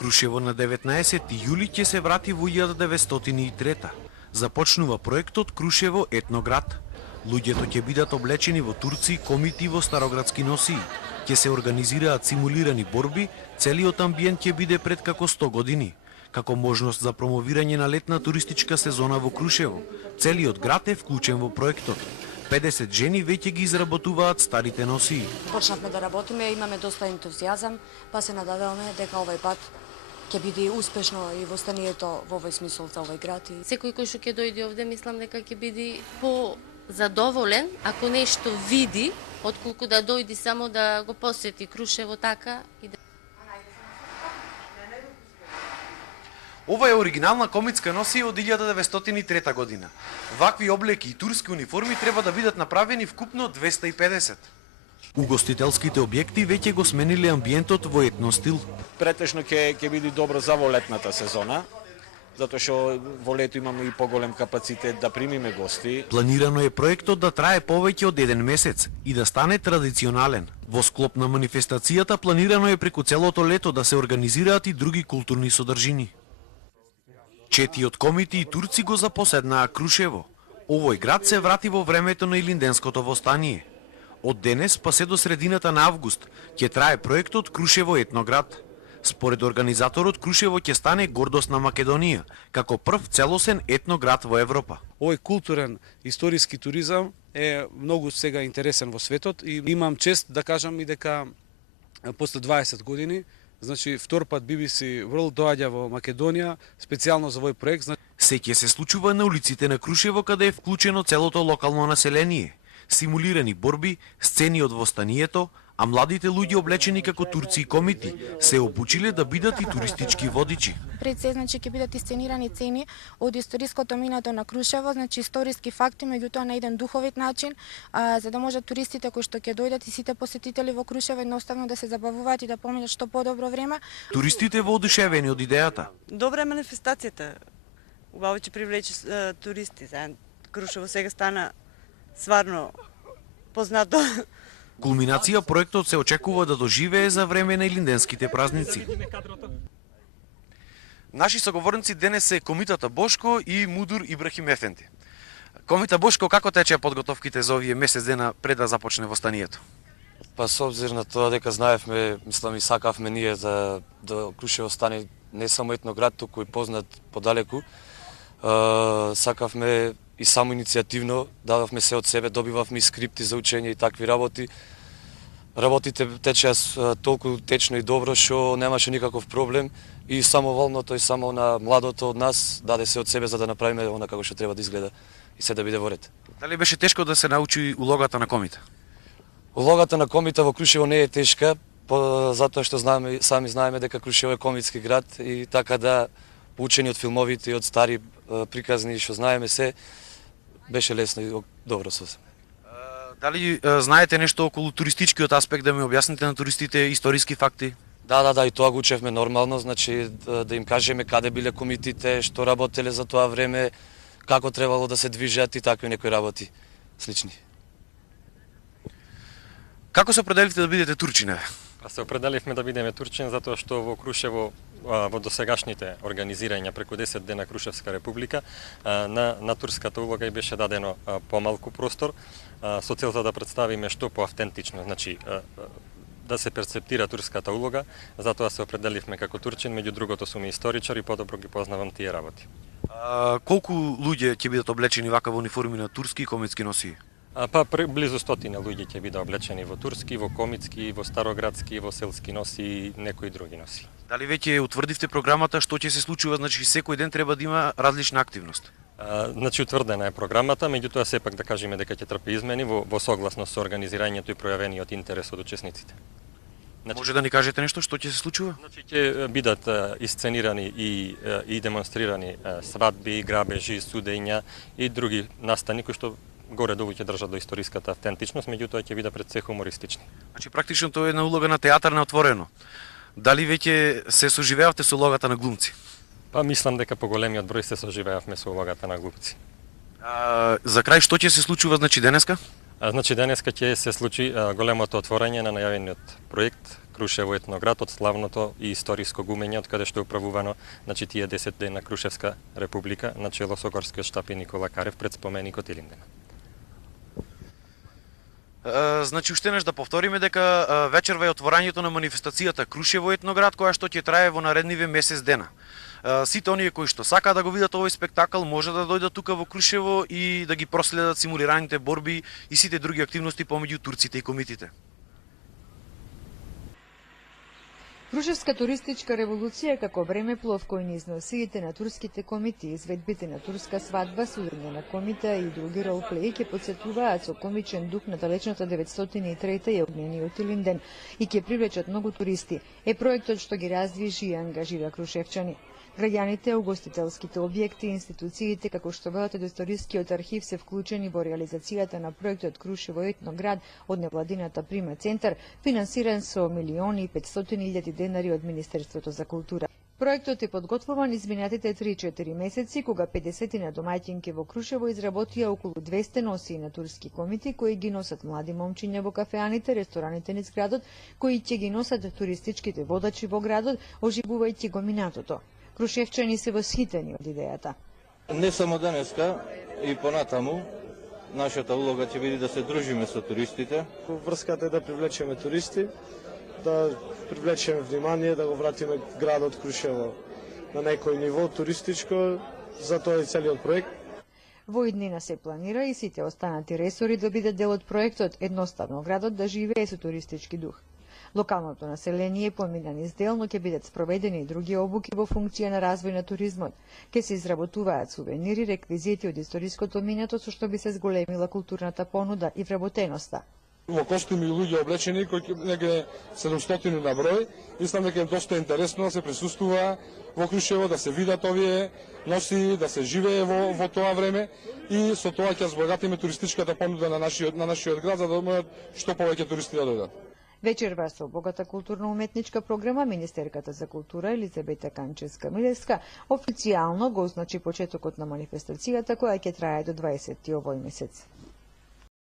Крушево на 19 јули ќе се врати во 1903. Започнува проектот Крушево етноград. Луѓето ќе бидат облечени во турци, комити во староградски носии. Ќе се организираат симулирани борби, целиот амбиент ќе биде пред како 100 години. Како можност за промовирање на летна туристичка сезона во Крушево, целиот град е вклучен во проектот. 50 жени веќе ги изработуваат старите носии. Почнавме да работиме, имаме доста ентузијазам, па се надаваме дека овој пат ќе биде успешно и востанието во овој смисол за овој град. Секој кој што ќе дојде овде, мислам дека ќе биде задоволен ако нешто види, отколку да дојди само да го посети Крушево така и да... Ова е оригинална комитска носија од 1903 година. Вакви облеки и турски униформи треба да бидат направени вкупно 250. Угостителските објекти веќе го смениле амбиентот во етно стил. Претежно ќе биде добро за во летната сезона, затоа што во лето имаме и поголем капацитет да примиме гости. Планирано е проектот да трае повеќе од 1 месец и да стане традиционален. Во склоп на манифестацијата планирано е преку целото лето да се организираат и други културни содржини. Четиот комити и турци го запоседнаа Крушево. Овој град се врати во времето на Илинденското востание. Од денес па се до средината на август ќе трае проектот Крушево етноград. Според организаторот, Крушево ќе стане гордост на Македонија, како прв целосен етноград во Европа. Овој културен историски туризам е многу сега интересен во светот и имам чест да кажам и дека после 20 години, значи втор пат BBC World доаѓа во Македонија специјално за овој проект. Се ќе се случува на улиците на Крушево каде е вклучено целото локално население. Симулирани борби, сцени од востанието, а младите луѓе облечени како турци и комити се обучиле да бидат и туристички водичи. Пред се, значи, ќе бидат исценирани цени од историското минато на Крушево, значи историски факти, меѓутоа на еден духовит начин, за да можат туристите кои што ќе дојдат и сите посетители во Крушево едноставно да се забавуваат и да поминат што подобро време. Туристите воодушевени од идејата. Добра е манифестацијата. Убаво ќе привлече туристи. Крушево сега стана стварно познато. Кулминација проектот се очекува да доживее за време на илинденските празници. Наши соговорници денес се Комитата Бошко и Мудур Ибрахим Ефенди. Комита Бошко, како тече подготовките за овие месец дена пред да започне востанието? Па со обзир на тоа дека знаевме, мислам и сакавме ние да Крушево стане не само етноград, туку и познат подалеку. Сакавме и само иницијативно, дадовме се од себе, добивавме и скрипти за учење и такви работи. Работите течеа толку течно и добро, што немаше никаков проблем и самоволното и само на младото од нас даде се од себе за да направиме она како што треба да изгледа и се да биде во ред. Дали беше тешко да се научи улогата на комита? Улогата на комита во Крушево не е тешка, затоа што сами знаеме дека Крушево е комитски град и така да поучени од филмовите и од стари приказни што знаеме се, беше лесно и добро сосем. Дали знаете нешто околу туристичкиот аспект, да ми објасните на туристите историски факти? Да, и тоа го учевме нормално, значи да им кажеме каде биле комитите, што работеле за тоа време, како требало да се движат и такви некои работи слични. Како се определивте да бидете турчин? Се определивме да бидеме турчин затоа што во Крушево во досегашните организирања преку 10 дена Крушевска република на турската улога и беше дадено помалку простор со целта да представиме што поавтентично, значи да се перцептира турската улога, затоа се определивме како турчин, меѓу другото сум и историчар и подобро ги познавам тие работи. Колку луѓе ќе бидат облечени вака во униформи на турски и комитски носии? Близу 100 луѓе ќе бидат облечени во турски, во комитски, во староградски, во селски носи и некои други носи. Дали веќе утврдивте програмата, што ќе се случува, значи секој ден треба да има различна активност? Значи утврдена е програмата, меѓутоа сепак да кажеме дека ќе трпи измени во согласност со организирањето и пројавениот интерес од учесниците. Може да ни кажете нешто што ќе се случува? Значи ќе бидат исценирани и демонстрирани свадби, грабежи, судења и други настани кои што горе-долу ќе држат до историската автентичност, меѓутоа ќе биде пред се хумористични. Значи практично тоа е една улога на театар на отворено. Дали веќе се соживеавте со улогата на глумци? Мислам дека по големиот број се соживеавме со улогата на глумци. За крај што ќе се случува значи денеска? Значи денеска ќе се случи големото отворање на најавениот проект Крушево етноград од славното и историско гумење од каде што е управувано тие 10 дена Крушевска република на чело со горскиот штаб и Никола Карев пред споменикот Илинден. Значи уште неш да повториме дека вечерва е отворањето на манифестацијата Крушево етноград, која што ќе трае во наредниве месец дена. Сите оние кои што сакаат да го видат овој спектакл може да дојдат тука во Крушево и да ги проследат симулираните борби и сите други активности помеѓу турците и комитите. Крушевска туристичка револуција како времеплов кој низ носиите на турските комити, изведбите на турска свадба, судење на комита и други ролплеи ќе подсетуваат со комичен дух на далечната 903 и огнениот Илинден и ќе привлечат многу туристи. Е проектот што ги раздвижи и ангажира крушевчани. Граѓаните, угостителските објекти и институциите, како што велат од историскиот архив, се вклучени во реализацијата на проектот Крушево етноград од невладината Прима центар, финансиран со 1.500.000 денари од Министерството за култура. Проектот е подготвуван изминатите 3-4 месеци, кога 50 домаќинки во Крушево изработија околу 200 носии на турски комити, кои ги носат млади момчиња во кафеаните, рестораните низ градот, кои ќе ги носат туристичките водачи во градот, оживувајќи го минатото. Крушевчани се восхитени од идејата. Не само денеска, и понатаму, нашата улога ќе биде да се дружиме со туристите. Врската е да привлечеме туристи, да привлечеме внимание, да го вратиме градот Крушево на некој ниво туристичко, затоа е целиот проект. Во иднина се планира и сите останати ресори да бидат дел од проектот, едноставно градот да живее со туристички дух. Локалното население помина низ дел, но ќе бидат спроведени и други обуки во функција на развој на туризмот. Ке се изработуваат сувенири, реквизити од историското минато, со што би се зголемила културната понуда и вработеноста. Во костими и луѓе облечени, кои неге 700 на број, мислам дека е доста интересно да се присуствува во Крушево, да се видат овие носи, да се живее во тоа време и со тоа ќе збогатиме туристичката понуда на нашиот град, за да можат што повеќе туристи да дојдат. Вечерва со богата културно-уметничка програма, Министерката за култура Елизабета Канчевска-Милевска официјално го означи почетокот на манифестацијата која ќе трае до 20 овој месец.